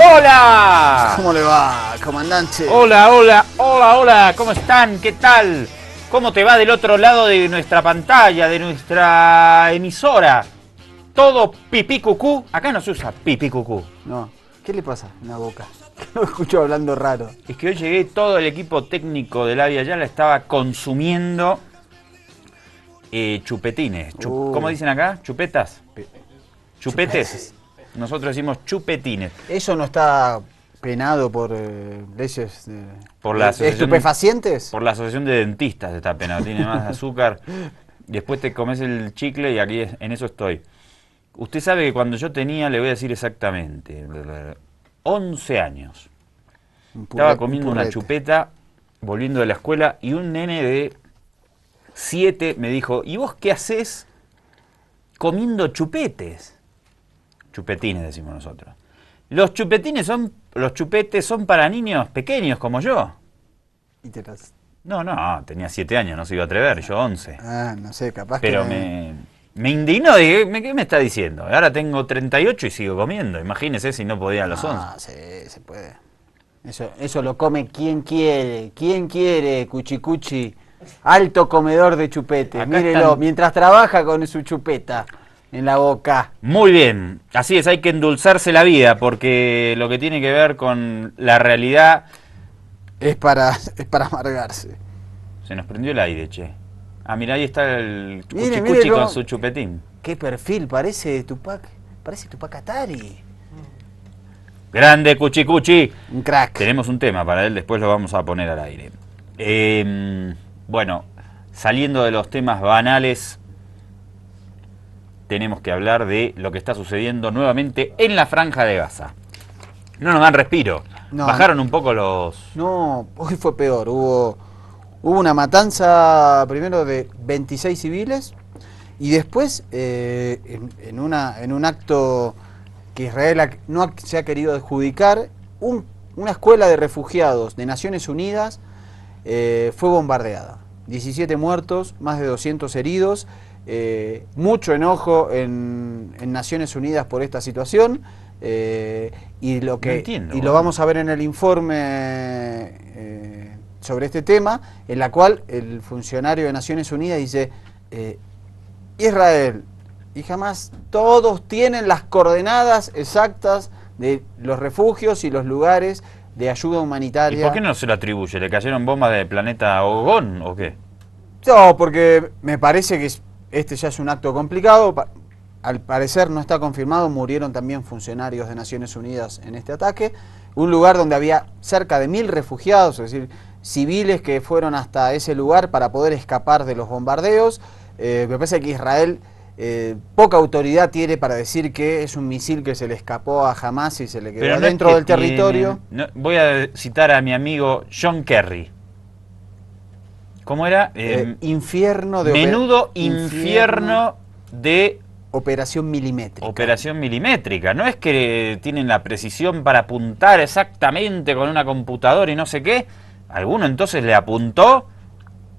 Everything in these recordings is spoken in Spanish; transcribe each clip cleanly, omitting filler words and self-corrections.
¡Hola! ¿Cómo le va, comandante? Hola, hola, hola, hola, ¿cómo están? ¿Qué tal? ¿Cómo te va del otro lado de nuestra pantalla, de nuestra emisora? Todo pipí cucú. Acá no se usa pipí cucú. No, ¿qué le pasa en la boca? Lo escucho hablando raro. Es que hoy llegué, todo el equipo técnico del Avia Yala estaba consumiendo chupetines. ¿Cómo dicen acá? ¿Chupetas? ¿Chupetes? Nosotros decimos chupetines. ¿Eso no está penado por leyes Por la asociación, estupefacientes? por la asociación de dentistas está penado. Tiene más azúcar. Después te comes el chicle y aquí en eso estoy. Usted sabe que cuando yo tenía, le voy a decir exactamente, 11 años. Estaba comiendo una chupeta, volviendo de la escuela, y un nene de 7 me dijo, ¿y vos qué haces comiendo chupetes? Chupetines decimos nosotros. Los chupetes son para niños pequeños como yo. ¿Y te las... No, tenía 7 años, no se iba a atrever, yo 11. Ah, no sé, capaz Pero que... me indignó, dije, ¿qué me está diciendo? Ahora tengo 38 y sigo comiendo, imagínese si no podía a los 11. Ah, sí, se puede. Eso lo come quien quiere. ¿Quién quiere, cuchicuchi? Alto comedor de chupete. Acá Mírelo, están... mientras trabaja con su chupeta en la boca. Muy bien, así es, hay que endulzarse la vida, porque lo que tiene que ver con la realidad... Es para amargarse. Se nos prendió el aire, che. Ah, mira, ahí está el Mire, cuchicuchi mire con su chupetín. Qué perfil, parece Tupac Atari. Grande cuchicuchi. Un crack. Tenemos un tema para él, después lo vamos a poner al aire. Bueno, saliendo de los temas banales, tenemos que hablar de lo que está sucediendo nuevamente en la Franja de Gaza. No nos dan respiro. No, Bajaron un poco los... No, hoy fue peor. Hubo una matanza primero de 26 civiles y después en un acto que Israel no se ha querido adjudicar, una escuela de refugiados de Naciones Unidas fue bombardeada. 17 muertos, más de 200 heridos, mucho enojo en Naciones Unidas por esta situación. Y lo vamos a ver en el informe sobre este tema, en la cual el funcionario de Naciones Unidas dice Israel y Hamás todos tienen las coordenadas exactas de los refugios y los lugares de ayuda humanitaria. ¿Y por qué no se lo atribuye? ¿Le cayeron bombas del planeta Ogón o qué? No, porque me parece que este ya es un acto complicado. Al parecer no está confirmado, murieron también funcionarios de Naciones Unidas en este ataque. Un lugar donde había cerca de 1000 refugiados, es decir, civiles que fueron hasta ese lugar para poder escapar de los bombardeos. Me parece que Israel poca autoridad tiene para decir que es un misil que se le escapó a Hamás y se le quedó dentro del territorio. Voy a citar a mi amigo John Kerry. ¿Cómo era? Infierno de... Menudo infierno de... Operación milimétrica. Operación milimétrica. No es que tienen la precisión para apuntar exactamente con una computadora y no sé qué. Alguno entonces le apuntó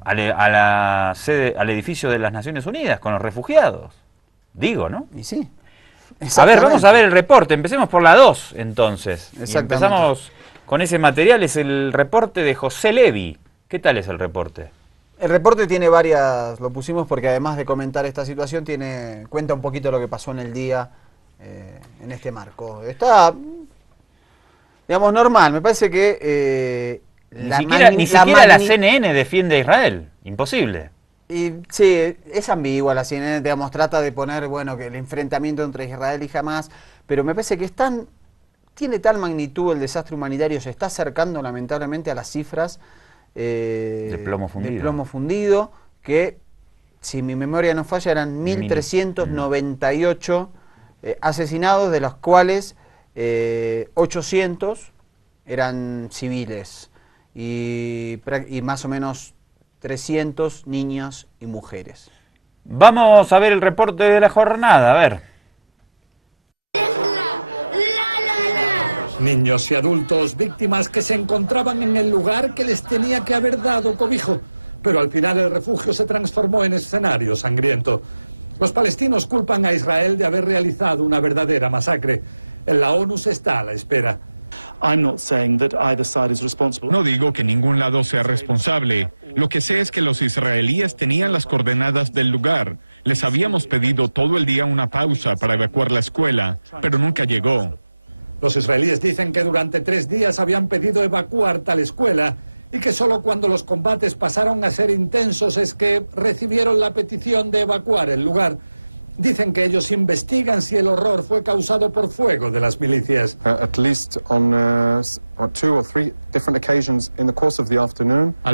a la sede, al edificio de las Naciones Unidas con los refugiados. Digo, ¿no? Y sí. A ver, vamos a ver el reporte. Empecemos por la 2 entonces. Y empezamos con ese material. Es el reporte de José Levi. ¿Qué tal es el reporte? El reporte tiene varias, lo pusimos porque además de comentar esta situación, cuenta un poquito lo que pasó en el día en este marco. Está, digamos, normal. Me parece que... Ni siquiera la CNN defiende a Israel. Imposible. Y sí, es ambigua la CNN, digamos, trata de poner, bueno, que el enfrentamiento entre Israel y Hamás, pero me parece que tiene tal magnitud el desastre humanitario, se está acercando lamentablemente a las cifras de plomo fundido, que si mi memoria no falla eran 1398 asesinados, de los cuales 800 eran civiles y más o menos 300 niños y mujeres. Vamos a ver el reporte de la jornada, a ver. Niños y adultos, víctimas que se encontraban en el lugar que les tenía que haber dado cobijo, pero al final el refugio se transformó en escenario sangriento. Los palestinos culpan a Israel de haber realizado una verdadera masacre. En la ONU se está a la espera. No digo que ningún lado sea responsable. Lo que sé es que los israelíes tenían las coordenadas del lugar. Les habíamos pedido todo el día una pausa para evacuar la escuela, pero nunca llegó. Los israelíes dicen que durante 3 días habían pedido evacuar tal escuela y que solo cuando los combates pasaron a ser intensos es que recibieron la petición de evacuar el lugar. Dicen que ellos investigan si el horror fue causado por fuego de las milicias. Al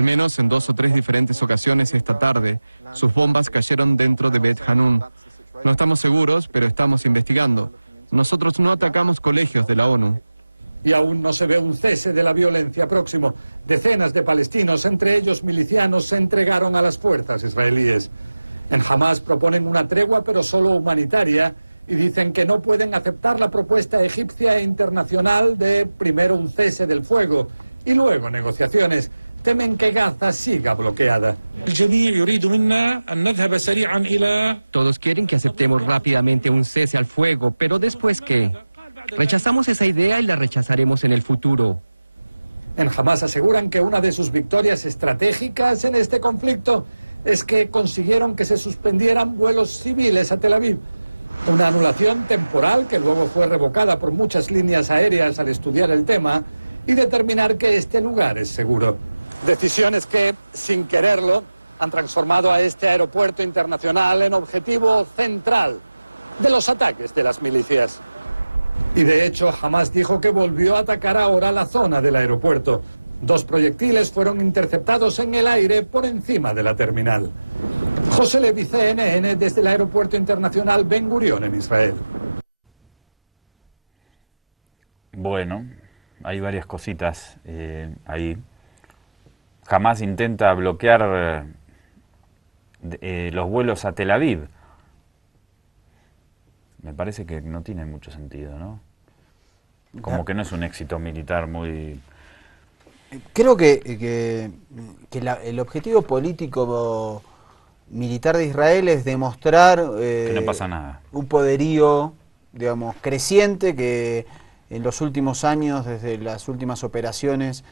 menos en 2 o 3 diferentes ocasiones esta tarde, sus bombas cayeron dentro de Bet Hanun. No estamos seguros, pero estamos investigando. Nosotros no atacamos colegios de la ONU. Y aún no se ve un cese de la violencia próximo. Decenas de palestinos, entre ellos milicianos, se entregaron a las fuerzas israelíes. En Hamás proponen una tregua, pero solo humanitaria, y dicen que no pueden aceptar la propuesta egipcia e internacional de primero un cese del fuego y luego negociaciones. Temen que Gaza siga bloqueada. Todos quieren que aceptemos rápidamente un cese al fuego, pero ¿después qué? Rechazamos esa idea y la rechazaremos en el futuro. En Hamás aseguran que una de sus victorias estratégicas en este conflicto es que consiguieron que se suspendieran vuelos civiles a Tel Aviv. Una anulación temporal que luego fue revocada por muchas líneas aéreas al estudiar el tema y determinar que este lugar es seguro. Decisiones que, sin quererlo, han transformado a este aeropuerto internacional en objetivo central de los ataques de las milicias. Y de hecho, Hamás dijo que volvió a atacar ahora la zona del aeropuerto. 2 proyectiles fueron interceptados en el aire por encima de la terminal. José Levi, CNN, desde el Aeropuerto Internacional Ben Gurión en Israel. Bueno, hay varias cositas ahí. Hamás intenta bloquear los vuelos a Tel Aviv. Me parece que no tiene mucho sentido, ¿no? Como que no es un éxito militar muy... Creo que el objetivo político militar de Israel es demostrar que no pasa nada. Un poderío, digamos, creciente que en los últimos años, desde las últimas operaciones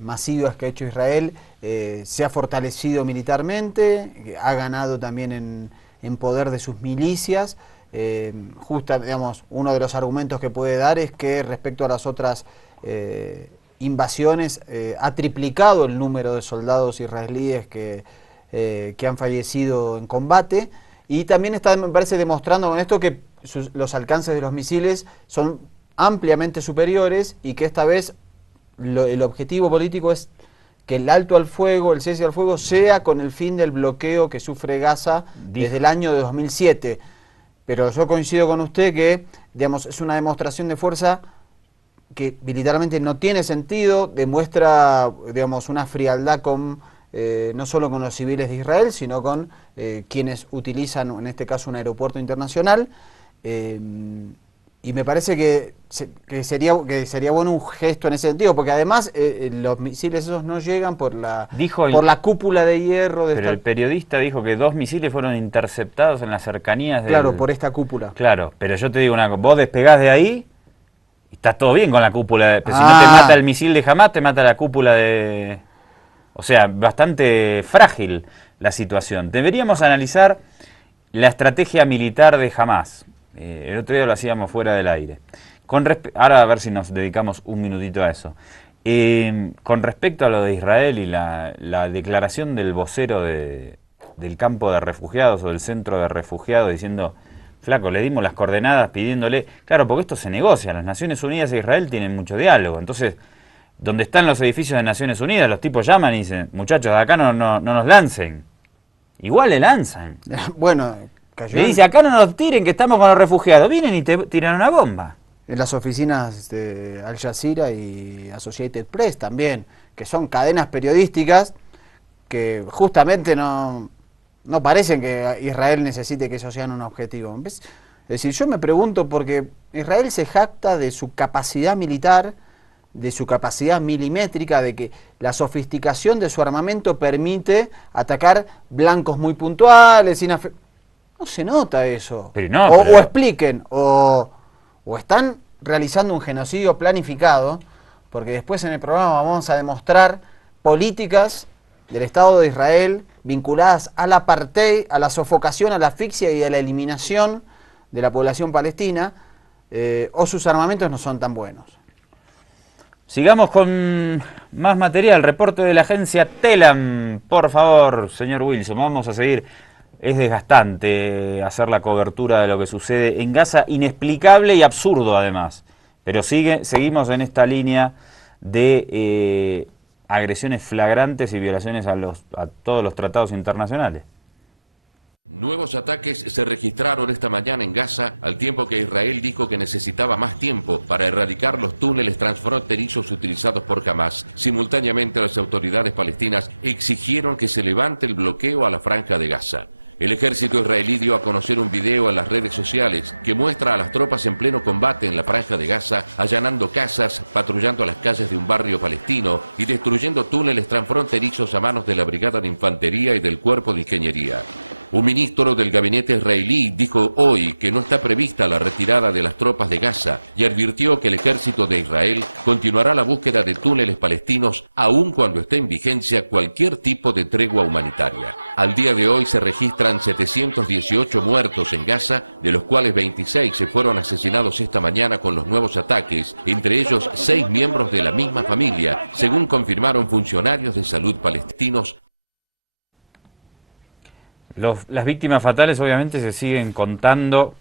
masivas que ha hecho Israel, se ha fortalecido militarmente, ha ganado también en poder de sus milicias. Digamos, uno de los argumentos que puede dar es que respecto a las otras invasiones ha triplicado el número de soldados israelíes que han fallecido en combate, y también está, me parece, demostrando con esto que los alcances de los misiles son ampliamente superiores y que esta vez el objetivo político es que el alto al fuego, el cese al fuego, sea con el fin del bloqueo que sufre Gaza desde el año de 2007. Pero yo coincido con usted que, digamos, es una demostración de fuerza que militarmente no tiene sentido, demuestra, digamos, una frialdad no solo con los civiles de Israel, sino con quienes utilizan, en este caso, un aeropuerto internacional. Y me parece que sería bueno un gesto en ese sentido, porque además los misiles esos no llegan por la cúpula de hierro. Pero el periodista dijo que 2 misiles fueron interceptados en las cercanías Claro, por esta cúpula. Claro, pero yo te digo una cosa, vos despegás de ahí y estás todo bien con la cúpula. Pero si no te mata el misil de Hamás, te mata la cúpula de... O sea, bastante frágil la situación. Deberíamos analizar la estrategia militar de Hamás. El otro día lo hacíamos fuera del aire. Ahora a ver si nos dedicamos un minutito a eso. Con respecto a lo de Israel y la declaración del vocero del campo de refugiados o del centro de refugiados diciendo, flaco, le dimos las coordenadas pidiéndole... Claro, porque esto se negocia. Las Naciones Unidas e Israel tienen mucho diálogo. Entonces, donde están los edificios de Naciones Unidas, los tipos llaman y dicen, muchachos, de acá no nos lancen. Igual le lanzan. Bueno... Le dice, acá no nos tiren, que estamos con los refugiados. Vienen y te tiran una bomba. En las oficinas de Al Jazeera y Associated Press también, que son cadenas periodísticas que justamente no parecen que Israel necesite que eso sea un objetivo. ¿Ves? Es decir, yo me pregunto, porque Israel se jacta de su capacidad militar, de su capacidad milimétrica, de que la sofisticación de su armamento permite atacar blancos muy puntuales, no se nota eso. Pero no, o expliquen, o o están realizando un genocidio planificado, porque después en el programa vamos a demostrar políticas del Estado de Israel vinculadas al apartheid, a la sofocación, a la asfixia y a la eliminación de la población palestina, o sus armamentos no son tan buenos. Sigamos con más material, reporte de la agencia Telam, por favor, señor Wilson, vamos a seguir. Es desgastante hacer la cobertura de lo que sucede en Gaza, inexplicable y absurdo además, pero seguimos en esta línea de agresiones flagrantes y violaciones a todos los tratados internacionales. Nuevos ataques se registraron esta mañana en Gaza, al tiempo que Israel dijo que necesitaba más tiempo para erradicar los túneles transfronterizos utilizados por Hamas. Simultáneamente, las autoridades palestinas exigieron que se levante el bloqueo a la franja de Gaza. El ejército israelí dio a conocer un video en las redes sociales que muestra a las tropas en pleno combate en la franja de Gaza, allanando casas, patrullando las calles de un barrio palestino y destruyendo túneles transfronterizos a manos de la Brigada de Infantería y del Cuerpo de Ingeniería. Un ministro del gabinete israelí dijo hoy que no está prevista la retirada de las tropas de Gaza y advirtió que el ejército de Israel continuará la búsqueda de túneles palestinos aun cuando esté en vigencia cualquier tipo de tregua humanitaria. Al día de hoy se registran 718 muertos en Gaza, de los cuales 26 se fueron asesinados esta mañana con los nuevos ataques, entre ellos 6 miembros de la misma familia, según confirmaron funcionarios de salud palestinos. Las víctimas fatales obviamente se siguen contando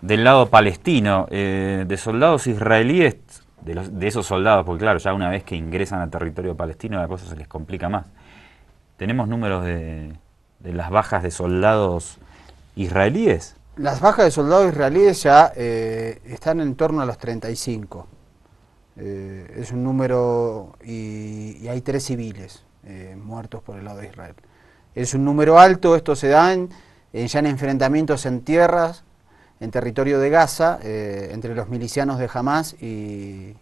del lado palestino, de soldados israelíes, de esos soldados, porque claro, ya una vez que ingresan a territorio palestino la cosa se les complica más. ¿Tenemos números de las bajas de soldados israelíes? Las bajas de soldados israelíes ya están en torno a los 35. Es un número, y hay 3 civiles muertos por el lado de Israel. Es un número alto, esto se da ya en enfrentamientos en tierras, en territorio de Gaza, entre los milicianos de Hamas y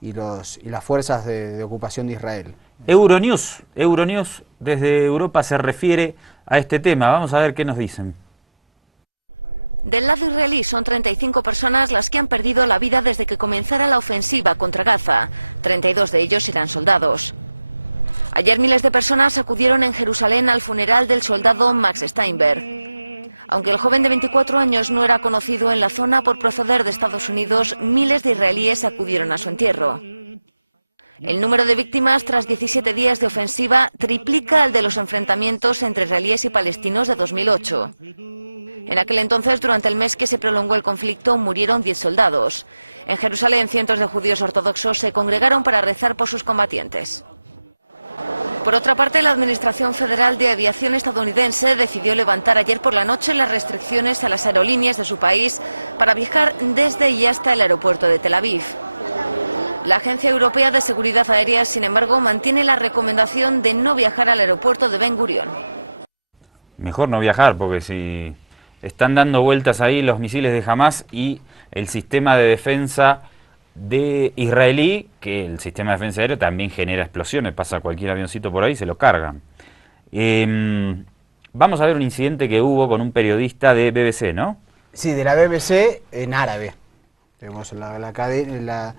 las fuerzas de ocupación de Israel. Euronews desde Europa se refiere a este tema. Vamos a ver qué nos dicen. Del lado israelí son 35 personas las que han perdido la vida desde que comenzara la ofensiva contra Gaza. 32 de ellos eran soldados. Ayer miles de personas acudieron en Jerusalén al funeral del soldado Max Steinberg. Aunque el joven de 24 años no era conocido en la zona por proceder de Estados Unidos, miles de israelíes acudieron a su entierro. El número de víctimas tras 17 días de ofensiva triplica al de los enfrentamientos entre israelíes y palestinos de 2008. En aquel entonces, durante el mes que se prolongó el conflicto, murieron 10 soldados. En Jerusalén, cientos de judíos ortodoxos se congregaron para rezar por sus combatientes. Por otra parte, la Administración Federal de Aviación estadounidense decidió levantar ayer por la noche las restricciones a las aerolíneas de su país para viajar desde y hasta el aeropuerto de Tel Aviv. La Agencia Europea de Seguridad Aérea, sin embargo, mantiene la recomendación de no viajar al aeropuerto de Ben Gurión. Mejor no viajar, porque si están dando vueltas ahí los misiles de Hamas y el sistema de defensa de israelí, que el sistema de defensa aéreo también genera explosiones, pasa cualquier avioncito por ahí y se lo cargan. Vamos a ver un incidente que hubo con un periodista de BBC, ¿no? Sí, de la BBC en árabe. Tenemos la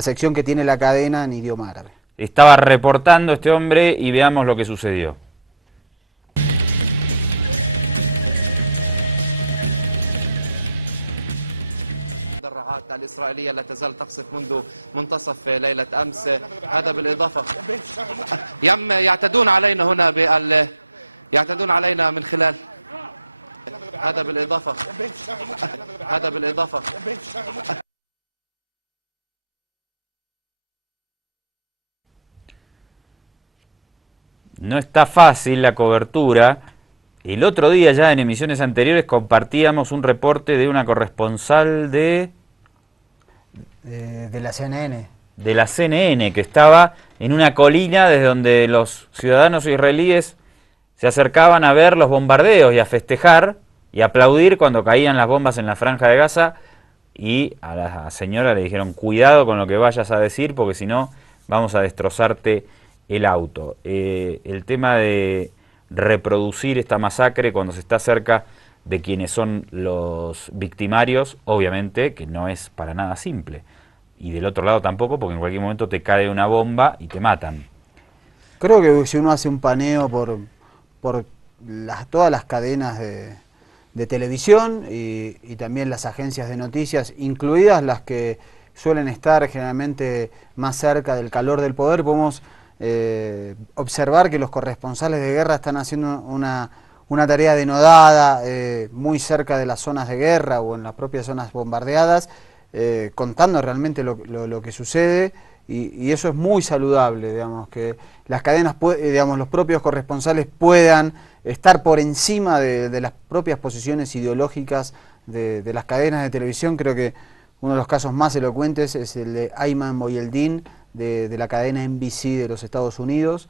sección que tiene la cadena en idioma árabe. Estaba reportando este hombre y veamos lo que sucedió. الدراعات الإسرائيلية لا تزال تقصف منذ منتصف ليلة أمس. هذا بالإضافة يعتدون علينا هنا يعتدون علينا من خلال هذا بالإضافة No está fácil la cobertura. El otro día ya en emisiones anteriores compartíamos un reporte de una corresponsal de la CNN. De la CNN, que estaba en una colina desde donde los ciudadanos israelíes se acercaban a ver los bombardeos y a festejar y aplaudir cuando caían las bombas en la franja de Gaza, y a la señora le dijeron: cuidado con lo que vayas a decir porque si no vamos a destrozarte el auto. El tema de reproducir esta masacre cuando se está cerca de quienes son los victimarios, obviamente que no es para nada simple. Y del otro lado tampoco, porque en cualquier momento te cae una bomba y te matan. Creo que si uno hace un paneo por todas las cadenas de televisión y también las agencias de noticias, incluidas las que suelen estar generalmente más cerca del calor del poder, podemos observar que los corresponsales de guerra están haciendo una tarea denodada muy cerca de las zonas de guerra o en las propias zonas bombardeadas, contando realmente lo que sucede, y eso es muy saludable, digamos, que las cadenas, digamos, los propios corresponsales puedan estar por encima de las propias posiciones ideológicas de las cadenas de televisión. Creo que uno de los casos más elocuentes es el de Ayman Mohyeldin, de la cadena NBC de los Estados Unidos,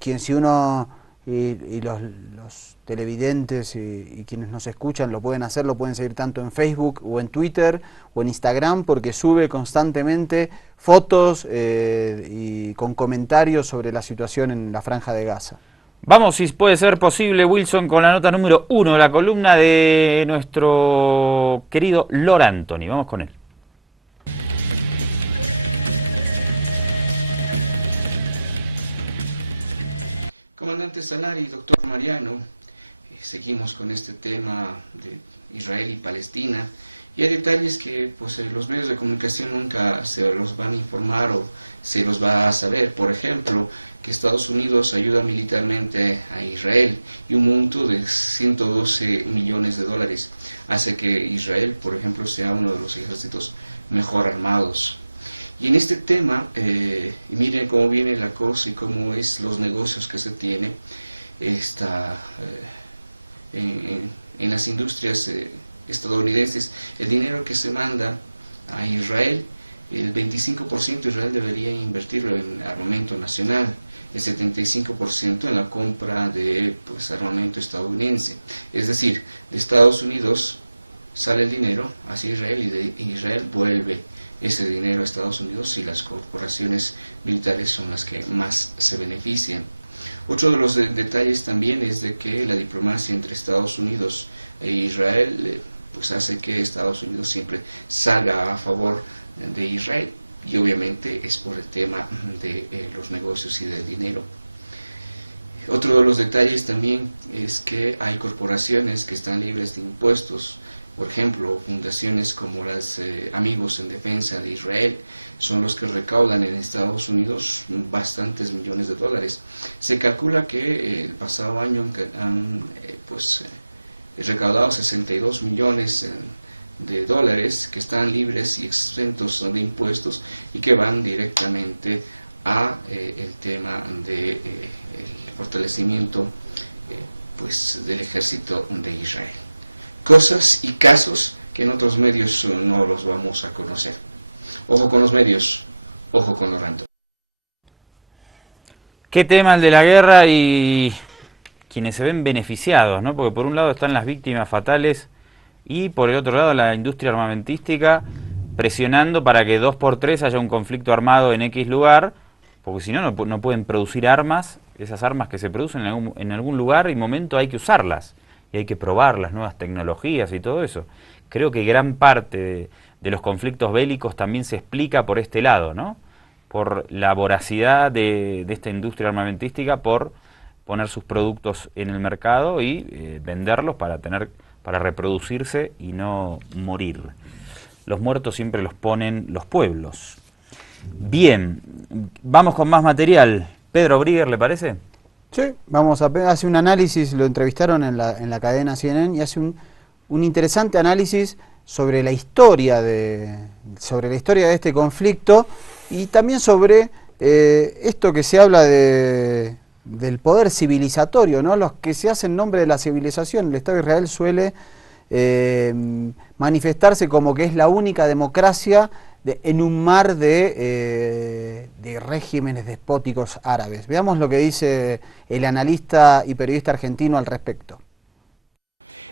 quien, si uno y los televidentes y quienes nos escuchan lo pueden hacer, lo pueden seguir tanto en Facebook o en Twitter o en Instagram, porque sube constantemente fotos y con comentarios sobre la situación en la Franja de Gaza. Vamos, si puede ser posible, Wilson, con la nota número 1, la columna de nuestro querido Lord Anthony. Vamos con él. Comandante Salari, doctor Mariano, seguimos con este tema de Israel y Palestina, y hay detalles que pues, los medios de comunicación nunca se los van a informar o se los va a saber. Por ejemplo, que Estados Unidos ayuda militarmente a Israel y un monto de 112 millones de dólares hace que Israel, por ejemplo, sea uno de los ejércitos mejor armados. Y en este tema, miren cómo viene la cosa y cómo es los negocios que se tiene en las industrias estadounidenses. El dinero que se manda a Israel, el 25% Israel debería invertirlo en armamento nacional, el 75% en la compra de armamento estadounidense. Es decir, de Estados Unidos sale el dinero hacia Israel y de Israel vuelve ese dinero a Estados Unidos, y las corporaciones militares son las que más se benefician. Otro de los detalles también es de que la diplomacia entre Estados Unidos e Israel hace que Estados Unidos siempre salga a favor de Israel, y obviamente es por el tema de los negocios y del dinero. Otro de los detalles también es que hay corporaciones que están libres de impuestos. Por ejemplo, fundaciones como las Amigos en Defensa de Israel son los que recaudan en Estados Unidos bastantes millones de dólares. Se calcula que el pasado año han recaudado 62 millones de dólares que están libres y exentos de impuestos y que van directamente a el tema de el fortalecimiento del ejército de Israel. Cosas y casos que en otros medios no los vamos a conocer. Ojo con los medios, ojo con los rantos. Qué tema el de la guerra y quienes se ven beneficiados, ¿no? Porque por un lado están las víctimas fatales y por el otro lado la industria armamentística presionando para que 2x3 haya un conflicto armado en X lugar, porque si no, no pueden producir armas. Esas armas que se producen en algún lugar y momento hay que usarlas. Y hay que probar las nuevas tecnologías y todo eso. Creo que gran parte de los conflictos bélicos también se explica por este lado, ¿no? Por la voracidad de esta industria armamentística, por poner sus productos en el mercado y venderlos para reproducirse y no morir. Los muertos siempre los ponen los pueblos. Bien, vamos con más material. Pedro Brigger, ¿le parece? Sí, hace un análisis, lo entrevistaron en la cadena CNN y hace un interesante análisis sobre la historia de este conflicto y también sobre esto que se habla del poder civilizatorio, ¿no? Los que se hacen en nombre de la civilización. El Estado de Israel suele manifestarse como que es la única democracia en un mar de regímenes despóticos árabes. Veamos lo que dice el analista y periodista argentino al respecto.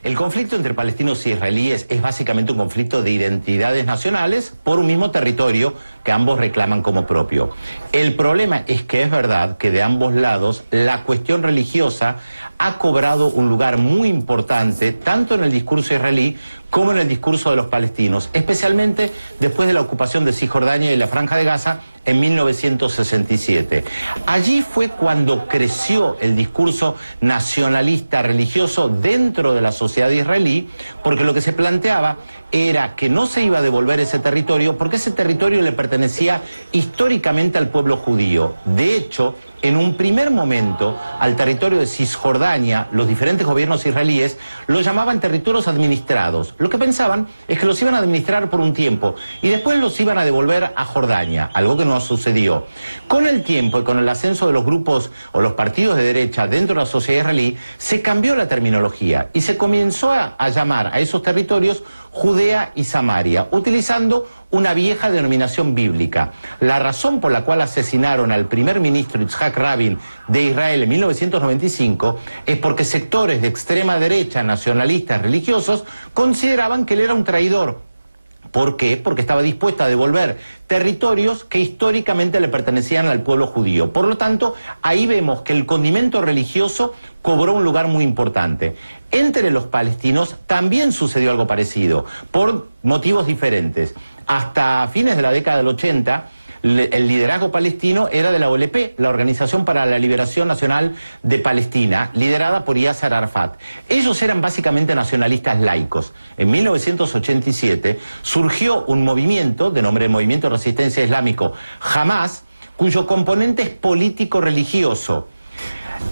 El conflicto entre palestinos y israelíes es básicamente un conflicto de identidades nacionales por un mismo territorio que ambos reclaman como propio. El problema es que es verdad que de ambos lados la cuestión religiosa ha cobrado un lugar muy importante tanto en el discurso israelí como en el discurso de los palestinos, especialmente después de la ocupación de Cisjordania y la Franja de Gaza en 1967. Allí fue cuando creció el discurso nacionalista religioso dentro de la sociedad israelí, porque lo que se planteaba era que no se iba a devolver ese territorio porque ese territorio le pertenecía históricamente al pueblo judío. De hecho, en un primer momento, al territorio de Cisjordania, los diferentes gobiernos israelíes lo llamaban territorios administrados. Lo que pensaban es que los iban a administrar por un tiempo y después los iban a devolver a Jordania, algo que no sucedió. Con el tiempo y con el ascenso de los grupos o los partidos de derecha dentro de la sociedad israelí, se cambió la terminología y se comenzó a llamar a esos territorios Judea y Samaria, utilizando una vieja denominación bíblica. La razón por la cual asesinaron al primer ministro Yitzhak Rabin de Israel en 1995 es porque sectores de extrema derecha, nacionalistas, religiosos, consideraban que él era un traidor. ¿Por qué? Porque estaba dispuesto a devolver territorios que históricamente le pertenecían al pueblo judío. Por lo tanto, ahí vemos que el condimento religioso cobró un lugar muy importante. Entre los palestinos también sucedió algo parecido, por motivos diferentes. Hasta fines de la década del 80, el liderazgo palestino era de la OLP, la Organización para la Liberación Nacional de Palestina, liderada por Yasser Arafat. Ellos eran básicamente nacionalistas laicos. En 1987 surgió un movimiento de nombre Movimiento de Resistencia Islámico, Hamas, cuyo componente es político-religioso.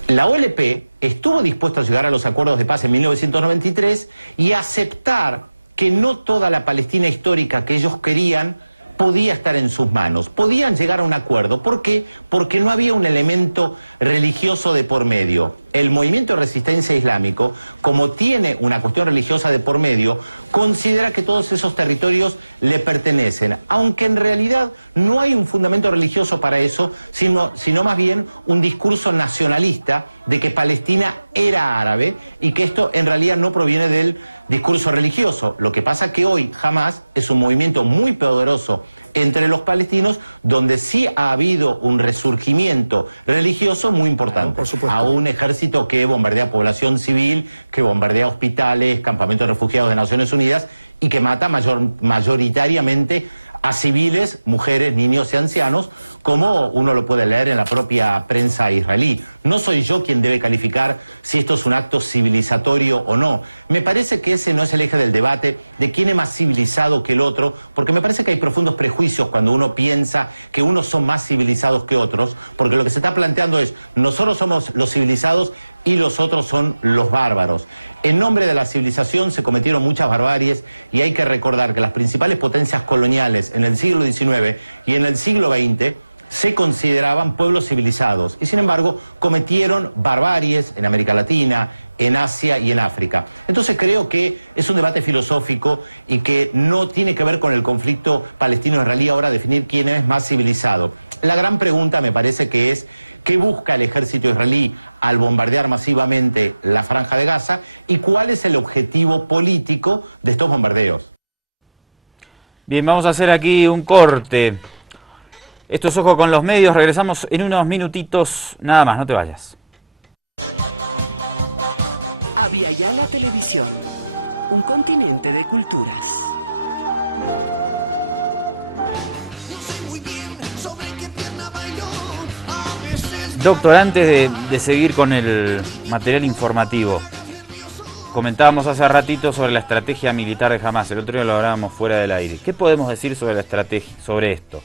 La OLP estuvo dispuesta a llegar a los acuerdos de paz en 1993 y aceptar que no toda la Palestina histórica que ellos querían podía estar en sus manos. Podían llegar a un acuerdo. ¿Por qué? Porque no había un elemento religioso de por medio. El movimiento de resistencia islámico, como tiene una cuestión religiosa de por medio, considera que todos esos territorios le pertenecen, aunque en realidad no hay un fundamento religioso para eso, sino más bien un discurso nacionalista de que Palestina era árabe y que esto en realidad no proviene del discurso religioso. Lo que pasa que hoy Hamas es un movimiento muy poderoso entre los palestinos, donde sí ha habido un resurgimiento religioso muy importante. Por supuesto. A un ejército que bombardea población civil, que bombardea hospitales, campamentos de refugiados de Naciones Unidas y que mata mayoritariamente a civiles, mujeres, niños y ancianos, como uno lo puede leer en la propia prensa israelí. No soy yo quien debe calificar si esto es un acto civilizatorio o no. Me parece que ese no es el eje del debate de quién es más civilizado que el otro, porque me parece que hay profundos prejuicios cuando uno piensa que unos son más civilizados que otros, porque lo que se está planteando es, nosotros somos los civilizados y los otros son los bárbaros. En nombre de la civilización se cometieron muchas barbaries y hay que recordar que las principales potencias coloniales en el siglo XIX y en el siglo XX se consideraban pueblos civilizados y sin embargo cometieron barbaries en América Latina, en Asia y en África. Entonces creo que es un debate filosófico y que no tiene que ver con el conflicto palestino-israelí ahora definir quién es más civilizado. La gran pregunta me parece que es ¿qué busca el ejército israelí al bombardear masivamente la Franja de Gaza? ¿Y cuál es el objetivo político de estos bombardeos? Bien, vamos a hacer aquí un corte. Esto es Ojo con los Medios. Regresamos en unos minutitos. Nada más, no te vayas. Aviala Televisión, un continente de culturas. Doctor, antes de seguir con el material informativo, comentábamos hace ratito sobre la estrategia militar de Hamas, el otro día lo hablábamos fuera del aire. ¿Qué podemos decir sobre la estrategia, sobre esto?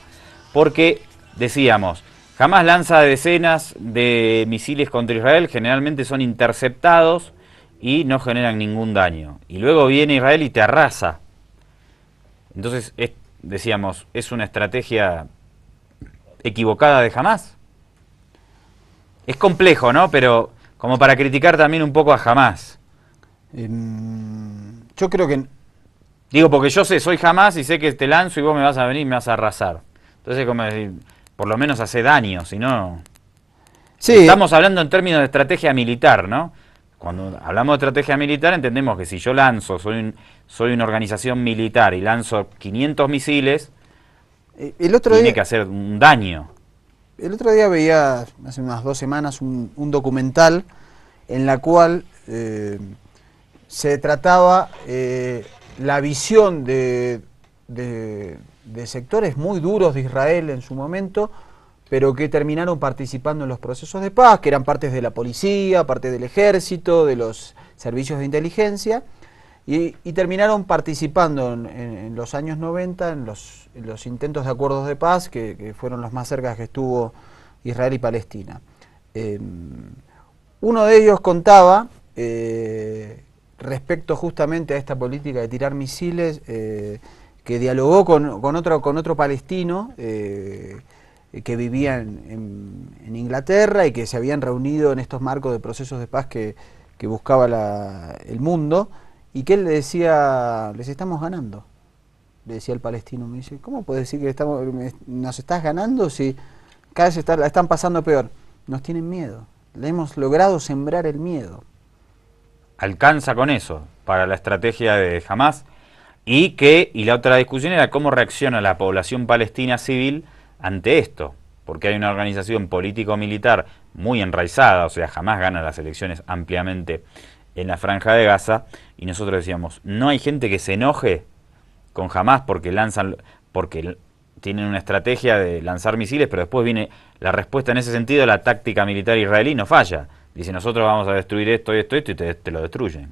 Porque, decíamos, Hamas lanza decenas de misiles contra Israel, generalmente son interceptados y no generan ningún daño. Y luego viene Israel y te arrasa. Entonces, decíamos, ¿es una estrategia equivocada de Hamas? Es complejo, ¿no? Pero como para criticar también un poco a Hamas. Yo creo que... Digo, porque yo soy Hamas y sé que te lanzo y vos me vas a venir y me vas a arrasar. Entonces, como decir, por lo menos hace daño, si no... Sí. Estamos hablando en términos de estrategia militar, ¿no? cuando hablamos de estrategia militar entendemos que si yo lanzo, soy una organización militar y lanzo 500 misiles, tiene que hacer un daño. El otro día veía, hace unas 2 semanas, un documental en la cual se trataba la visión de sectores muy duros de Israel en su momento, pero que terminaron participando en los procesos de paz, que eran partes de la policía, parte del ejército, de los servicios de inteligencia, y terminaron participando en los años 90 en los intentos de acuerdos de paz, que fueron los más cerca que estuvo Israel y Palestina. Uno de ellos contaba, respecto justamente a esta política de tirar misiles, que dialogó con otro palestino, que vivía en Inglaterra y que se habían reunido en estos marcos de procesos de paz que buscaba el mundo, y que él le decía, les estamos ganando. Le decía el palestino, me dice, ¿cómo puedes decir que nos estás ganando si cada vez la están pasando peor? Nos tienen miedo, le hemos logrado sembrar el miedo. Alcanza con eso para la estrategia de Hamás, y la otra discusión era cómo reacciona la población palestina civil ante esto, porque hay una organización político-militar muy enraizada, o sea, Hamás gana las elecciones ampliamente en la Franja de Gaza, y nosotros decíamos, no hay gente que se enoje con Hamás porque tienen una estrategia de lanzar misiles, pero después viene la respuesta en ese sentido, la táctica militar israelí no falla. Dice, nosotros vamos a destruir esto y esto, y te lo destruyen.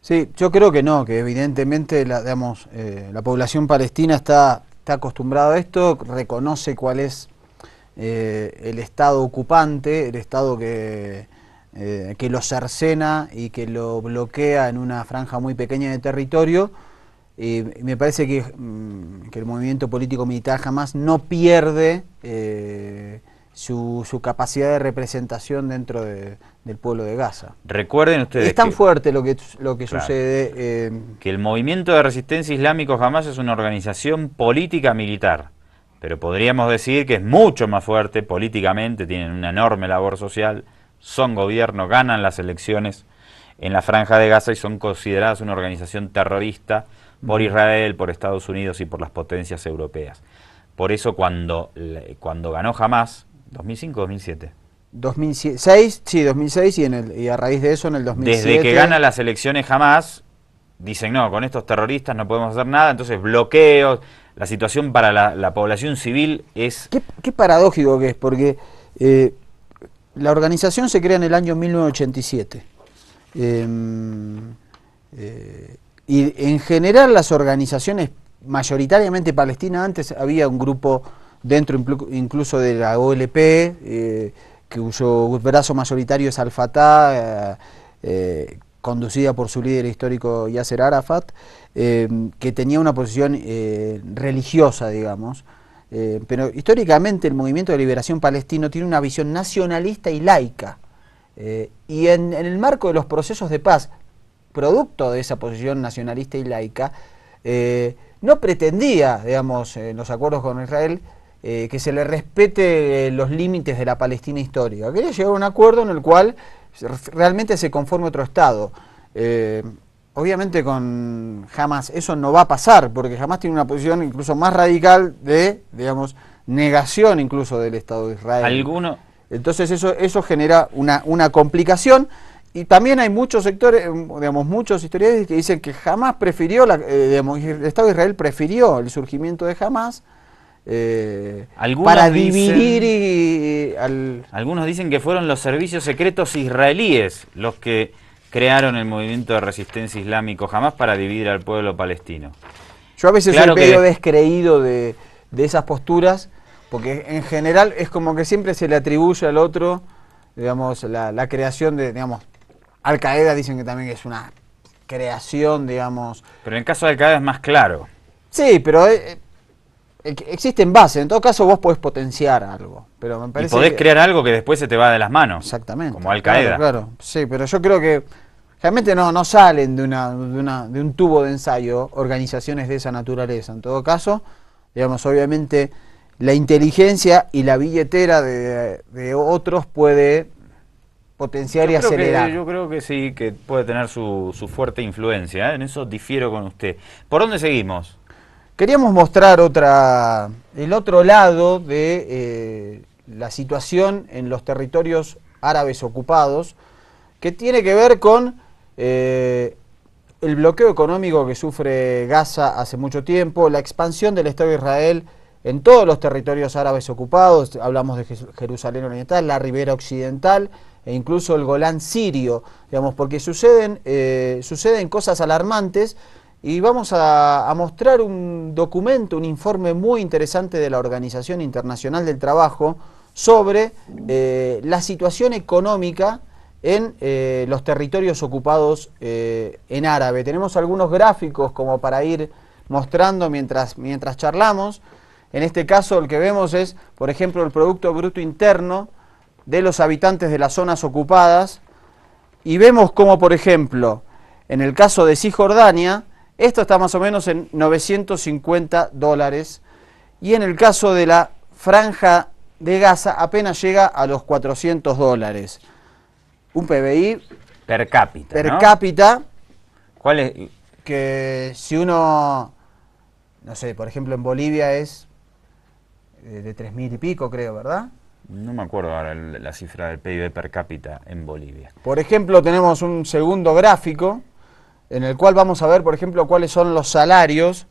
Sí, yo creo que no, que evidentemente la población palestina está acostumbrada a esto, reconoce cuál es el Estado ocupante, el Estado que lo cercena y que lo bloquea en una franja muy pequeña de territorio. Y me parece que el movimiento político-militar jamás no pierde su capacidad de representación dentro del pueblo de Gaza. Recuerden ustedes, es tan fuerte lo que claro, sucede. Que el movimiento de resistencia islámico Hamás es una organización política militar, pero podríamos decir que es mucho más fuerte políticamente, tienen una enorme labor social, son gobierno, ganan las elecciones en la Franja de Gaza y son consideradas una organización terrorista por Israel, por Estados Unidos y por las potencias europeas. Por eso cuando ganó Hamás, 2005 o 2007. 2006, sí, 2006 y a raíz de eso en el 2007. Desde que gana las elecciones Hamás, dicen, no, con estos terroristas no podemos hacer nada, entonces bloqueos, la situación para la población civil es... Qué paradójico que es, porque la organización se crea en el año 1987. Y en general las organizaciones mayoritariamente palestinas, antes había un grupo dentro incluso de la OLP, cuyo brazo mayoritario es Al-Fatah, conducida por su líder histórico Yasser Arafat, que tenía una posición religiosa, digamos, pero históricamente el movimiento de liberación palestino tiene una visión nacionalista y laica, y en el marco de los procesos de paz, producto de esa posición nacionalista y laica, no pretendía, digamos, en los acuerdos con Israel, que se le respete los límites de la Palestina histórica. Quería llegar a un acuerdo en el cual realmente se conforme otro Estado. Obviamente con Hamás eso no va a pasar, porque Hamás tiene una posición incluso más radical de, digamos, negación incluso del Estado de Israel. Entonces eso genera una complicación. Y también hay muchos sectores, digamos, muchos historiadores que dicen que Hamás prefirió, digamos, el Estado de Israel prefirió el surgimiento de Hamás para dividir Algunos dicen que fueron los servicios secretos israelíes los que crearon el movimiento de resistencia islámico Hamás para dividir al pueblo palestino. Yo a veces soy medio descreído de esas posturas, porque en general es como que siempre se le atribuye al otro, digamos, la creación de, digamos, Al-Qaeda dicen que también es una creación, digamos... Pero en el caso de Al-Qaeda es más claro. Sí, pero existen bases. En todo caso vos podés potenciar algo. Pero me parece y podés crear algo que después se te va de las manos. Exactamente. Como Al-Qaeda. Claro. Sí, pero yo creo que realmente no salen de un tubo de ensayo organizaciones de esa naturaleza. En todo caso, digamos, obviamente la inteligencia y la billetera de otros puede potenciar y acelerar. Yo creo que sí, que puede tener su fuerte influencia, ¿eh? En eso difiero con usted. ¿Por dónde seguimos? Queríamos mostrar el otro lado de la situación en los territorios árabes ocupados, que tiene que ver con el bloqueo económico que sufre Gaza hace mucho tiempo, la expansión del Estado de Israel en todos los territorios árabes ocupados, hablamos de Jerusalén Oriental, la Ribera Occidental e incluso el Golán sirio, digamos, porque suceden cosas alarmantes. Y vamos a mostrar un documento, un informe muy interesante de la Organización Internacional del Trabajo sobre la situación económica en los territorios ocupados en árabe. Tenemos algunos gráficos como para ir mostrando mientras charlamos. En este caso el que vemos es, por ejemplo, el Producto Bruto Interno de los habitantes de las zonas ocupadas. Y vemos como, por ejemplo, en el caso de Cisjordania, esto está más o menos en $950 y en el caso de la Franja de Gaza apenas llega a los $400. Un PBI per cápita. Per cápita. ¿Cuál es? Que si uno, no sé, por ejemplo en Bolivia es de 3.000 y pico, creo, ¿verdad? No me acuerdo ahora la cifra del PIB per cápita en Bolivia. Por ejemplo, tenemos un segundo gráfico en el cual vamos a ver, por ejemplo, cuáles son los salarios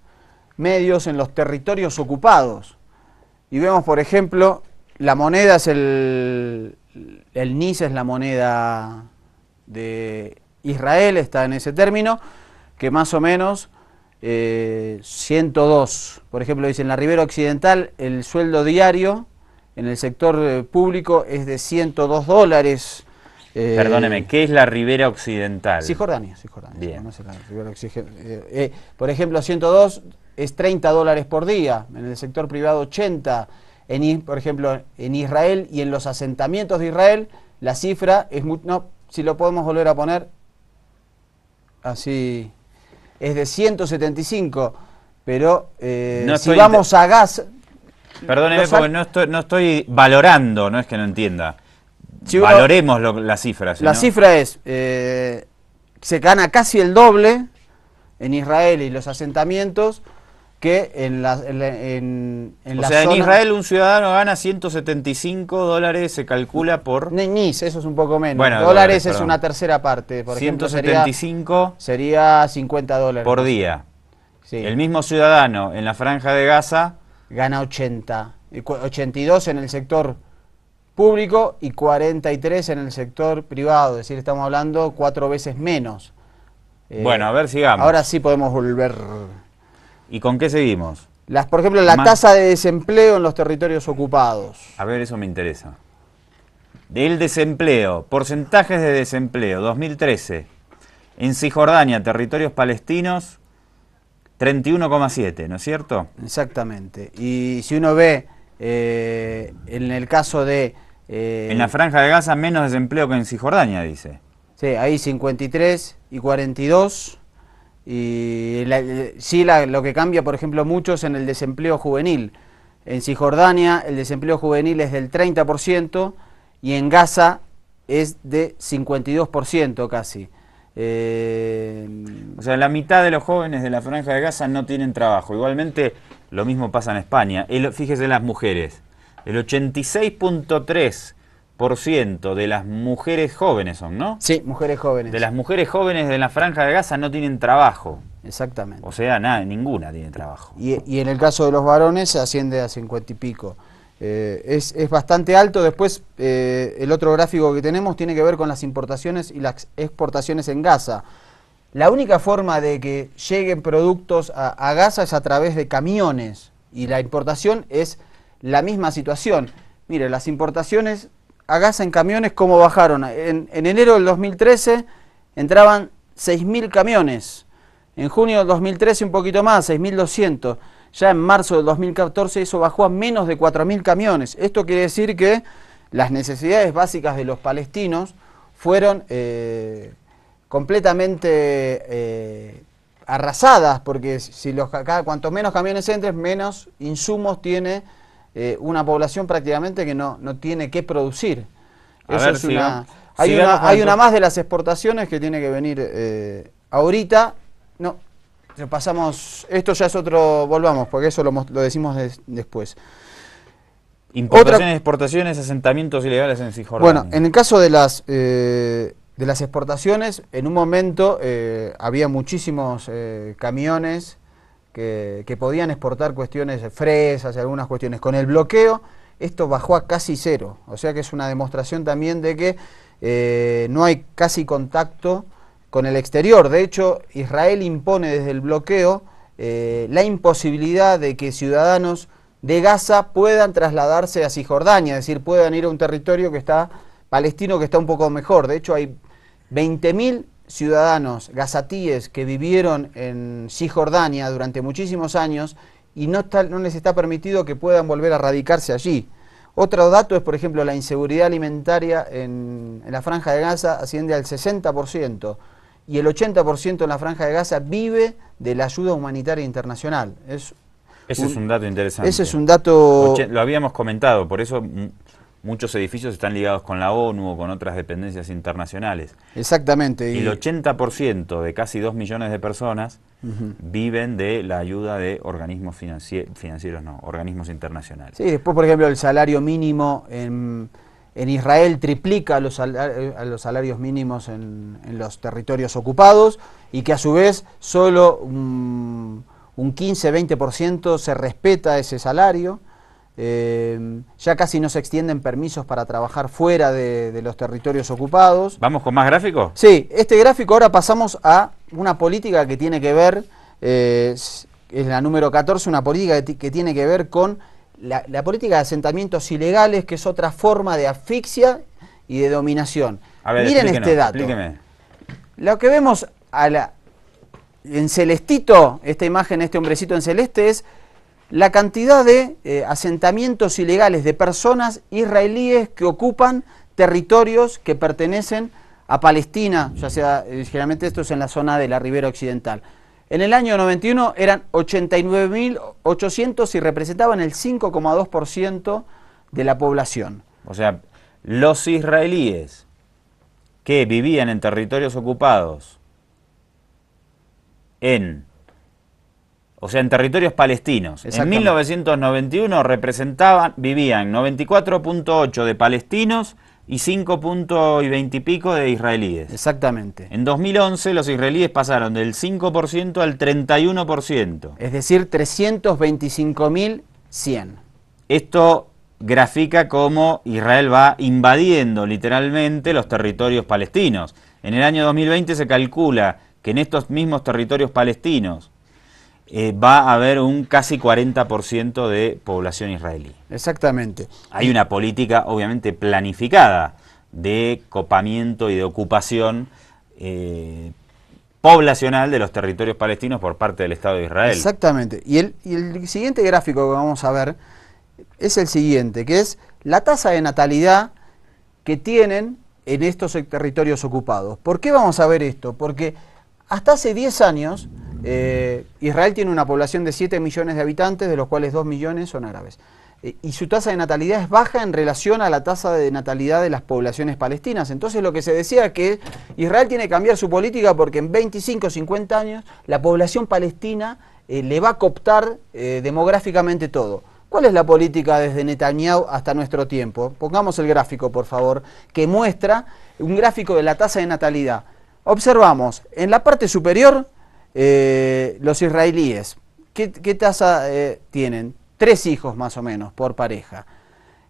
medios en los territorios ocupados. Y vemos, por ejemplo, la moneda es el NIS es la moneda de Israel, está en ese término, que más o menos 102. Por ejemplo, dice en la Ribera Occidental el sueldo diario en el sector público es de $102. Perdóneme, ¿qué es la Ribera Occidental? Cisjordania. Bien. Por ejemplo, 102 es $30 por día, en el sector privado 80, por ejemplo, en Israel y en los asentamientos de Israel, la cifra es si lo podemos volver a poner, así, es de 175, pero si vamos a Gaza... Perdóneme, porque no estoy valorando, no es que no entienda. Si valoremos la cifra. La cifra es, se gana casi el doble en Israel y los asentamientos que en la en Israel un ciudadano gana $175, se calcula por... NIS, eso es un poco menos. Bueno, dólares es una tercera parte. Por 175 ejemplo, sería $50. Por día. Sí. El mismo ciudadano en la Franja de Gaza... Gana 80. 82 en el sector público y 43 en el sector privado, es decir, estamos hablando 4 veces menos. Bueno, a ver, sigamos. Ahora sí podemos volver. ¿Y con qué seguimos? Por ejemplo, la tasa de desempleo en los territorios ocupados. A ver, eso me interesa. Del desempleo, porcentajes de desempleo, 2013. En Cisjordania, territorios palestinos, 31,7, ¿no es cierto? Exactamente. Y si uno ve en el caso de... en la Franja de Gaza menos desempleo que en Cisjordania, dice. Sí, ahí 53 y 42. Y lo que cambia, por ejemplo, mucho es en el desempleo juvenil. En Cisjordania el desempleo juvenil es del 30% y en Gaza es de 52% casi. O sea, la mitad de los jóvenes de la Franja de Gaza no tienen trabajo. Igualmente, lo mismo pasa en España. Fíjese en las mujeres. El 86,3% de las mujeres jóvenes son, ¿no? Sí, mujeres jóvenes. De las mujeres jóvenes de la Franja de Gaza no tienen trabajo. Exactamente. O sea, ninguna tiene trabajo. Y en el caso de los varones se asciende a 50 y pico. Es bastante alto. Después, el otro gráfico que tenemos tiene que ver con las importaciones y las exportaciones en Gaza. La única forma de que lleguen productos a Gaza es a través de camiones, y la importación es la misma situación. Mire, las importaciones a Gaza en camiones, ¿cómo bajaron? En enero del 2013 entraban 6.000 camiones, en junio del 2013 un poquito más, 6.200. Ya en marzo del 2014 eso bajó a menos de 4.000 camiones. Esto quiere decir que las necesidades básicas de los palestinos fueron completamente arrasadas, porque cuanto menos camiones entren, menos insumos tiene una población prácticamente que no tiene que producir. Eso es Hay una más de las exportaciones que tiene que venir ahorita. No, pasamos, esto ya es otro, volvamos, porque eso lo decimos después. Importaciones, exportaciones, asentamientos ilegales en Cisjordania. Bueno, en el caso de las exportaciones, en un momento había muchísimos camiones que podían exportar cuestiones de fresas y algunas cuestiones. Con el bloqueo, esto bajó a casi cero. O sea que es una demostración también de que no hay casi contacto con el exterior. De hecho, Israel impone desde el bloqueo la imposibilidad de que ciudadanos de Gaza puedan trasladarse a Cisjordania, es decir, puedan ir a un territorio que está palestino, que está un poco mejor. De hecho, hay 20.000 ciudadanos gazatíes que vivieron en Cisjordania durante muchísimos años y no les está permitido que puedan volver a radicarse allí. Otro dato es, por ejemplo, la inseguridad alimentaria en la Franja de Gaza asciende al 60%. Y el 80% en la Franja de Gaza vive de la ayuda humanitaria internacional. Ese es un dato interesante. Ese es un dato... Lo habíamos comentado, por eso muchos edificios están ligados con la ONU o con otras dependencias internacionales. Exactamente. Y el 80% de casi 2 millones de personas viven de la ayuda de organismos financieros, no, organismos internacionales. Sí, después, por ejemplo, el salario mínimo en Israel triplica los salarios mínimos en los territorios ocupados y que a su vez solo un 15-20% se respeta ese salario. Ya casi no se extienden permisos para trabajar fuera de los territorios ocupados. ¿Vamos con más gráficos? Sí, este gráfico ahora pasamos a una política que tiene que ver, es la número 14, una política que tiene que ver con la política de asentamientos ilegales, que es otra forma de asfixia y de dominación. A ver, miren este dato. Explíqueme. Lo que vemos en celestito, esta imagen, este hombrecito en celeste, es la cantidad de asentamientos ilegales de personas israelíes que ocupan territorios que pertenecen a Palestina, ya sea, generalmente esto es en la zona de la Ribera Occidental. En el año 91 eran 89.800 y representaban el 5,2% de la población. O sea, los israelíes que vivían en territorios ocupados, en territorios palestinos, en 1991 vivían 94.8 de palestinos y 5.20 y pico de israelíes. Exactamente. En 2011 los israelíes pasaron del 5% al 31%. Es decir, 325.100. Esto grafica cómo Israel va invadiendo literalmente los territorios palestinos. En el año 2020 se calcula que en estos mismos territorios palestinos va a haber un casi 40% de población israelí. Exactamente. Hay una política obviamente planificada de copamiento y de ocupación poblacional de los territorios palestinos por parte del Estado de Israel. Exactamente. Y el siguiente gráfico que vamos a ver es el siguiente, que es la tasa de natalidad que tienen en estos territorios ocupados. ¿Por qué vamos a ver esto? Porque hasta hace 10 años Israel tiene una población de 7 millones de habitantes, de los cuales 2 millones son árabes. Y su tasa de natalidad es baja en relación a la tasa de natalidad de las poblaciones palestinas. Entonces lo que se decía es que Israel tiene que cambiar su política porque en 25 o 50 años la población palestina le va a cooptar demográficamente todo. ¿Cuál es la política desde Netanyahu hasta nuestro tiempo? Pongamos el gráfico, por favor, que muestra un gráfico de la tasa de natalidad. Observamos, en la parte superior, los israelíes, ¿qué tasa tienen? 3 hijos más o menos por pareja.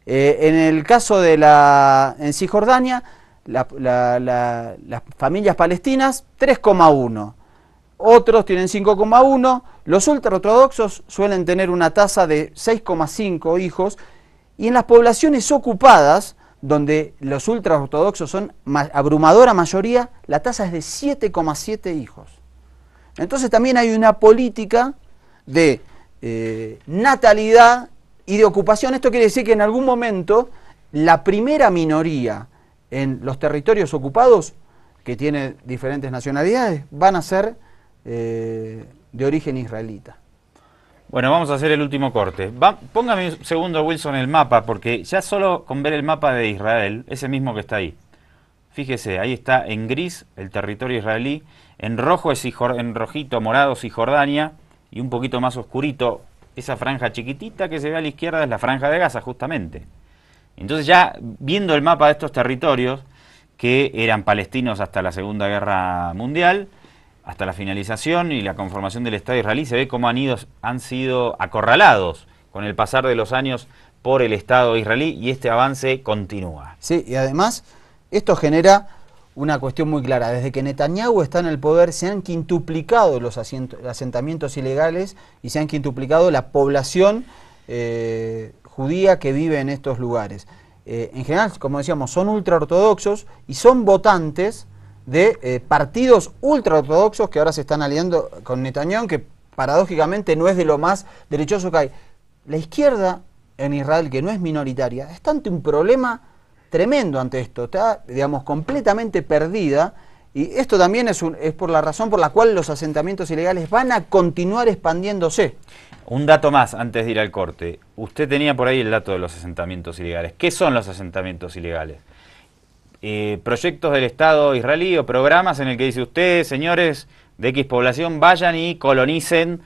En el caso de en Cisjordania, las familias palestinas, 3,1. Otros tienen 5,1. Los ultraortodoxos suelen tener una tasa de 6,5 hijos. Y en las poblaciones ocupadas, donde los ultraortodoxos son abrumadora mayoría, la tasa es de 7,7 hijos. Entonces también hay una política de natalidad y de ocupación. Esto quiere decir que en algún momento la primera minoría en los territorios ocupados, que tiene diferentes nacionalidades, van a ser de origen israelita. Bueno, vamos a hacer el último corte. Póngame un segundo, Wilson, el mapa, porque ya solo con ver el mapa de Israel, ese mismo que está ahí, Fíjese, ahí está en gris el territorio israelí, en rojo en rojito morado Cisjordania, y un poquito más oscurito, esa franja chiquitita que se ve a la izquierda es la franja de Gaza, justamente. Entonces ya viendo el mapa de estos territorios, que eran palestinos hasta la Segunda Guerra Mundial, hasta la finalización y la conformación del Estado israelí, se ve cómo han sido acorralados con el pasar de los años por el Estado israelí, y este avance continúa. Sí, y además esto genera una cuestión muy clara. Desde que Netanyahu está en el poder se han quintuplicado los asentamientos ilegales y se han quintuplicado la población judía que vive en estos lugares. En general, como decíamos, son ultraortodoxos y son votantes de partidos ultraortodoxos que ahora se están aliando con Netanyahu, que paradójicamente no es de lo más derechoso que hay. La izquierda en Israel, que no es minoritaria, está ante un problema tremendo ante esto, está, digamos, completamente perdida, y esto también es por la razón por la cual los asentamientos ilegales van a continuar expandiéndose. Un dato más antes de ir al corte. Usted tenía por ahí el dato de los asentamientos ilegales. ¿Qué son los asentamientos ilegales? Proyectos del Estado israelí o programas en el que dice usted, señores de X población, vayan y colonicen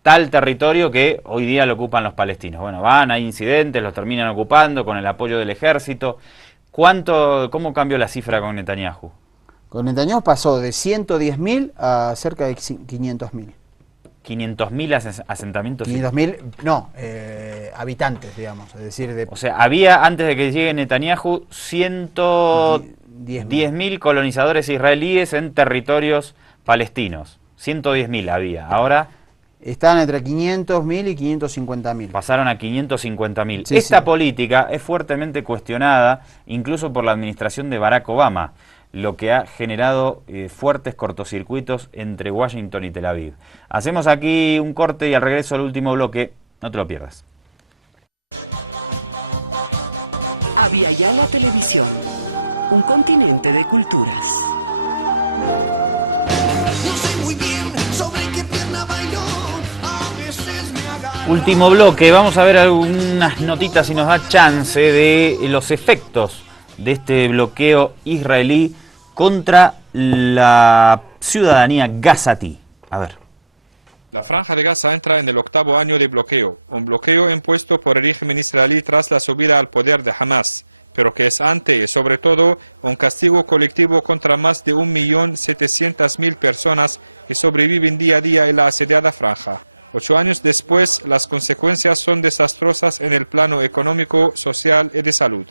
tal territorio que hoy día lo ocupan los palestinos. Bueno, van, hay incidentes, los terminan ocupando con el apoyo del ejército. ¿Cómo cambió la cifra con Netanyahu? Con Netanyahu pasó de 110.000 a cerca de 500.000. 500.000 asentamientos. 500.000, no, habitantes, digamos, es decir... O sea, había, antes de que llegue Netanyahu, 110.000 colonizadores israelíes en territorios palestinos. 110.000 había, ahora... Están entre 500.000 y 550.000. Pasaron a 550.000. Sí, Esta sí. política es fuertemente cuestionada, incluso por la administración de Barack Obama, lo que ha generado fuertes cortocircuitos entre Washington y Tel Aviv. Hacemos aquí un corte y al regreso al último bloque, no te lo pierdas. Aviala Televisión, un continente de culturas. Último bloque, vamos a ver algunas notitas si nos da chance de los efectos de este bloqueo israelí contra la ciudadanía gazatí. A ver. La Franja de Gaza entra en el 8º año de bloqueo, un bloqueo impuesto por el régimen israelí tras la subida al poder de Hamas, pero que es ante y sobre todo un castigo colectivo contra más de 1.700.000 personas que sobreviven día a día en la asediada franja. 8 años después, las consecuencias son desastrosas en el plano económico, social y de salud.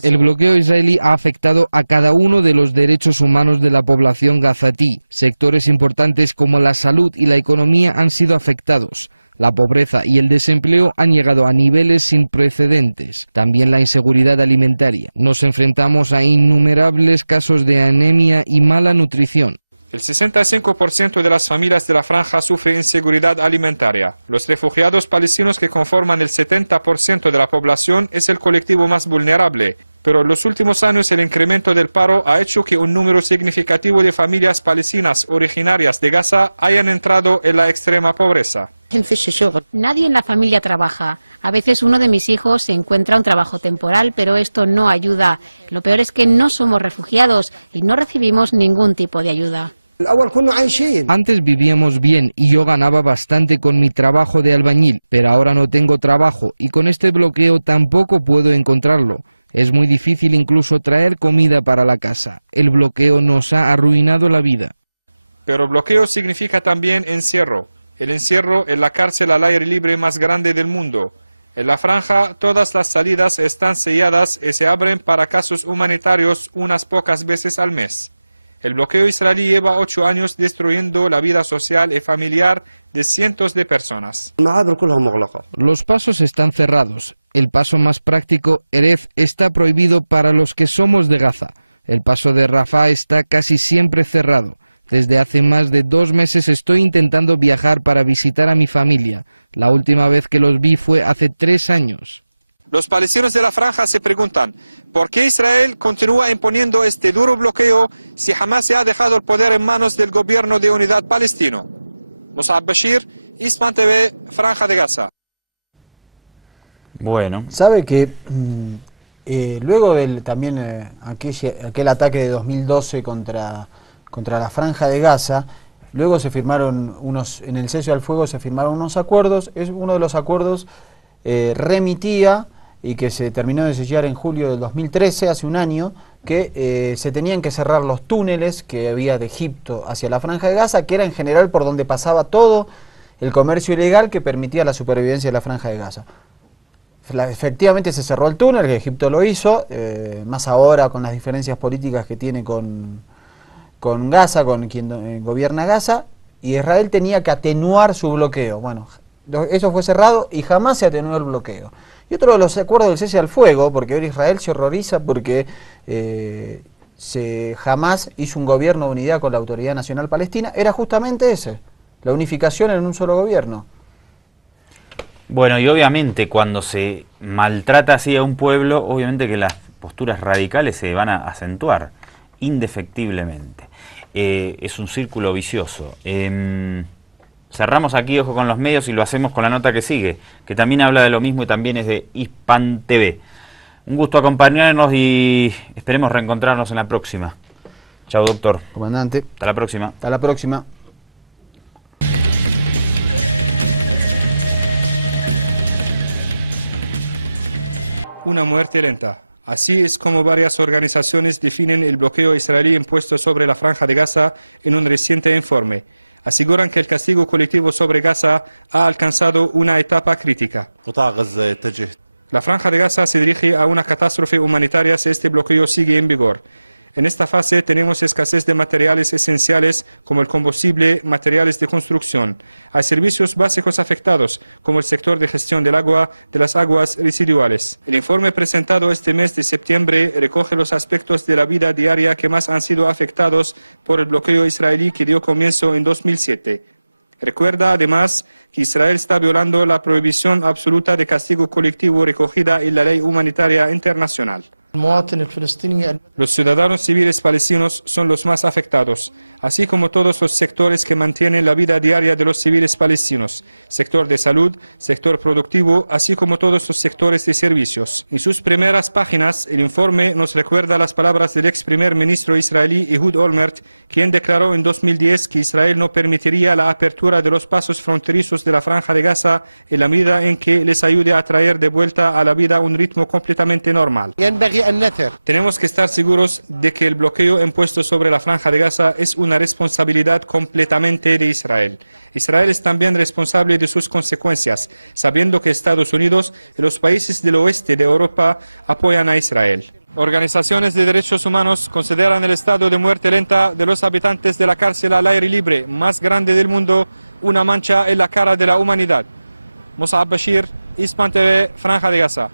El bloqueo israelí ha afectado a cada uno de los derechos humanos de la población gazatí. Sectores importantes como la salud y la economía han sido afectados. La pobreza y el desempleo han llegado a niveles sin precedentes. También la inseguridad alimentaria. Nos enfrentamos a innumerables casos de anemia y mala nutrición. El 65% de las familias de la franja sufre inseguridad alimentaria. Los refugiados palestinos, que conforman el 70% de la población, es el colectivo más vulnerable. Pero en los últimos años el incremento del paro ha hecho que un número significativo de familias palestinas originarias de Gaza hayan entrado en la extrema pobreza. Nadie en la familia trabaja. A veces uno de mis hijos se encuentra un trabajo temporal, pero esto no ayuda. Lo peor es que no somos refugiados y no recibimos ningún tipo de ayuda. Antes vivíamos bien y yo ganaba bastante con mi trabajo de albañil, pero ahora no tengo trabajo y con este bloqueo tampoco puedo encontrarlo. Es muy difícil incluso traer comida para la casa. El bloqueo nos ha arruinado la vida. Pero bloqueo significa también encierro. El encierro en la cárcel al aire libre más grande del mundo. En la franja todas las salidas están selladas y se abren para casos humanitarios unas pocas veces al mes. El bloqueo israelí lleva 8 años destruyendo la vida social y familiar de cientos de personas. Los pasos están cerrados. El paso más práctico, Erez, está prohibido para los que somos de Gaza. El paso de Rafah está casi siempre cerrado. Desde hace más de 2 meses estoy intentando viajar para visitar a mi familia. La última vez que los vi fue hace 3 años. Los palestinos de la franja se preguntan, ¿por qué Israel continúa imponiendo este duro bloqueo si jamás se ha dejado el poder en manos del gobierno de unidad palestino? Musab Bashir, Eastman TV, Franja de Gaza. Bueno. Sabe que luego del también aquel ataque de 2012 contra la Franja de Gaza, luego se firmaron en el cese al fuego se firmaron unos acuerdos. Uno de los acuerdos remitía, y que se terminó de sellar en julio del 2013, hace un año, que se tenían que cerrar los túneles que había de Egipto hacia la Franja de Gaza, que era en general por donde pasaba todo el comercio ilegal que permitía la supervivencia de la Franja de Gaza. Efectivamente se cerró el túnel, que Egipto lo hizo, más ahora con las diferencias políticas que tiene con Gaza, con quien gobierna Gaza, y Israel tenía que atenuar su bloqueo. Bueno, eso fue cerrado y jamás se atenuó el bloqueo. Y otro de los acuerdos del cese al fuego, porque ahora Israel se horroriza porque jamás hizo un gobierno de unidad con la Autoridad Nacional Palestina, era justamente ese, la unificación en un solo gobierno. Bueno, y obviamente cuando se maltrata así a un pueblo, obviamente que las posturas radicales se van a acentuar, indefectiblemente. Es un círculo vicioso. Cerramos aquí Ojo con los Medios y lo hacemos con la nota que sigue, que también habla de lo mismo y también es de Hispan TV. Un gusto acompañarnos y esperemos reencontrarnos en la próxima. Chao, doctor. Comandante. Hasta la próxima. Hasta la próxima. Una muerte lenta. Así es como varias organizaciones definen el bloqueo israelí impuesto sobre la Franja de Gaza en un reciente informe. Aseguran que el castigo colectivo sobre Gaza ha alcanzado una etapa crítica. La Franja de Gaza se dirige a una catástrofe humanitaria si este bloqueo sigue en vigor. En esta fase tenemos escasez de materiales esenciales como el combustible, materiales de construcción. Hay servicios básicos afectados, como el sector de gestión del agua, de las aguas residuales. El informe presentado este mes de septiembre recoge los aspectos de la vida diaria que más han sido afectados por el bloqueo israelí que dio comienzo en 2007. Recuerda además que Israel está violando la prohibición absoluta de castigo colectivo recogida en la ley humanitaria internacional. Los ciudadanos civiles palestinos son los más afectados, así como todos los sectores que mantienen la vida diaria de los civiles palestinos, sector de salud, sector productivo, así como todos los sectores de servicios. En sus primeras páginas, el informe nos recuerda las palabras del ex primer ministro israelí Ehud Olmert, quien declaró en 2010 que Israel no permitiría la apertura de los pasos fronterizos de la Franja de Gaza en la medida en que les ayude a traer de vuelta a la vida un ritmo completamente normal. Tenemos que estar seguros de que el bloqueo impuesto sobre la Franja de Gaza es una responsabilidad completamente de Israel. Israel es también responsable de sus consecuencias, sabiendo que Estados Unidos y los países del oeste de Europa apoyan a Israel. Organizaciones de derechos humanos consideran el estado de muerte lenta de los habitantes de la cárcel al aire libre más grande del mundo una mancha en la cara de la humanidad. Musab Bashir, Hispan TV, Franja de Gaza.